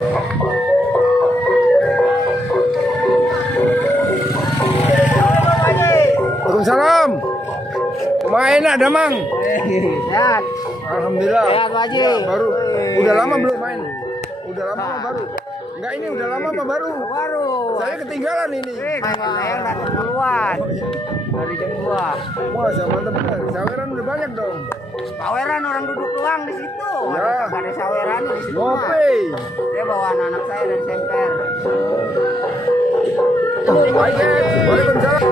Waalaikumsalam. Main ada Mang. Sehat. Alhamdulillah. Sehat Pak Haji. Baru. Udah lama belum main? Udah lama apa baru? Enggak, ini udah lama apa baru? Baru. Saya ketinggalan ini. Saya datang duluan. Dari jam 2. Wah, mantap benar. Saweran udah banyak dong. Saweran orang duduk doang di situ. Ya. Gak ada saweran di situ. Ngopi. Dia bawa anak-anak saya dari Semper. Baik, waalaikumsalam.